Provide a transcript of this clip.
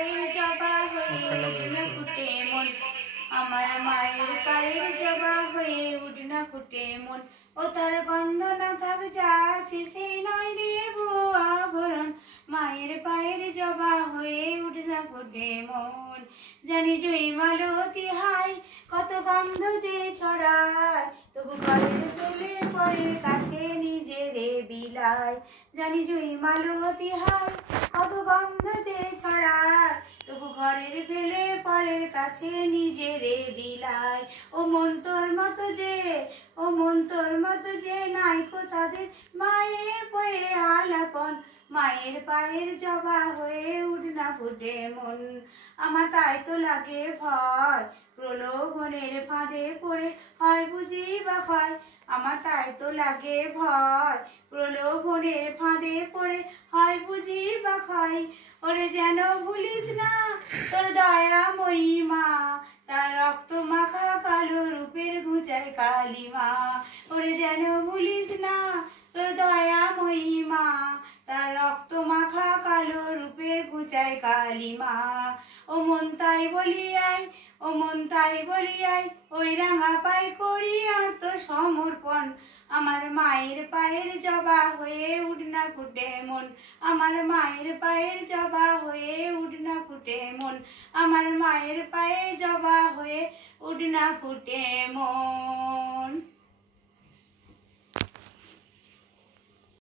জবা হয়ে উঠনা ফুটে মন আমার মায়ের পায়ের জবা হয়ে উঠনা ফুটে মন ও তার গন্ধ না থাক যা আছে সে নয় রে আভরণ মায়ের পায়ের জবা হয়ে উঠনা ফুটে মন জানি জয়ী মালতী হাই কত গন্ধ যে ছড়ায় তবু ঘরের ফেলে পরের কাছে নিজেরে বিলায় জানি জয়ী মালতী হাই কত গন্ধ যে ছড়ায় তবু ঘরের ফেলে পরের কাছে নিজেরে বিলায় ও মন তোর মতো যে নাইকো তাদের মায়ে বয়ে আলাপন মায়ের পায়ের জবা হয়ে উঠনা ফুটে মন আমার তাই তো লাগে ভয় প্রলোভনের ফাঁদে পড়ে হয় বুঝি বা হয় আমার তাই তো লাগে ভয় প্রলোভনের ফাঁদে পড়ে হয় বুঝি বা হয় ওরে যেন ভুলিস না তোর দয়াময়ী মা তার রক্ত মাখা কালো রূপের ঘুচায় কালী মা ওরে যেন ভুলিস না তোর দয়াময়ী মা তার রক্ত মাখা কালো রূপের ঘুচায় কালী মা ও মন তাই বলিয়াই ওই রাঙা পাই করি আত্মসমর্পণ আমার মায়ের পায়ের জবা হয়ে উঠনা ফুটে মন আমার মায়ের পায়ের জবা হয়ে উঠনা ফুটে মন আমার মায়ের পায়ে জবা হয়ে উঠনা ফুটে মন।